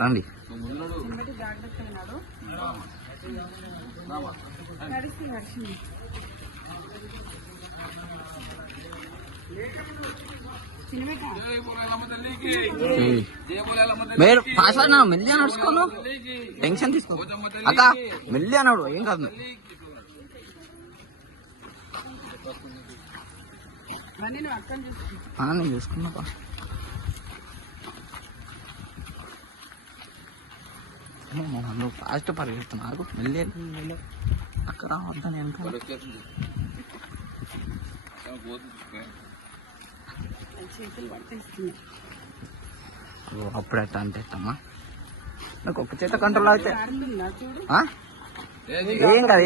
రండి. మీరు ఫాస్ట్ అన్నా, మెల్లి అని నడుచుకోను, టెన్షన్ తీసుకో అక్క, మెల్లి అన్నాడు ఏం కాదు. నేను చూసుకున్నా నువ్వు ఫాస్ట్ పరిగెడుతున్నారు, మెల్లి అక్కడ వద్దా నేను అప్పుడు ఎట్లా అంటే ఇస్తామా, నాకు ఒక చేత కంట్రోల్ అయితే ఏం కాదు.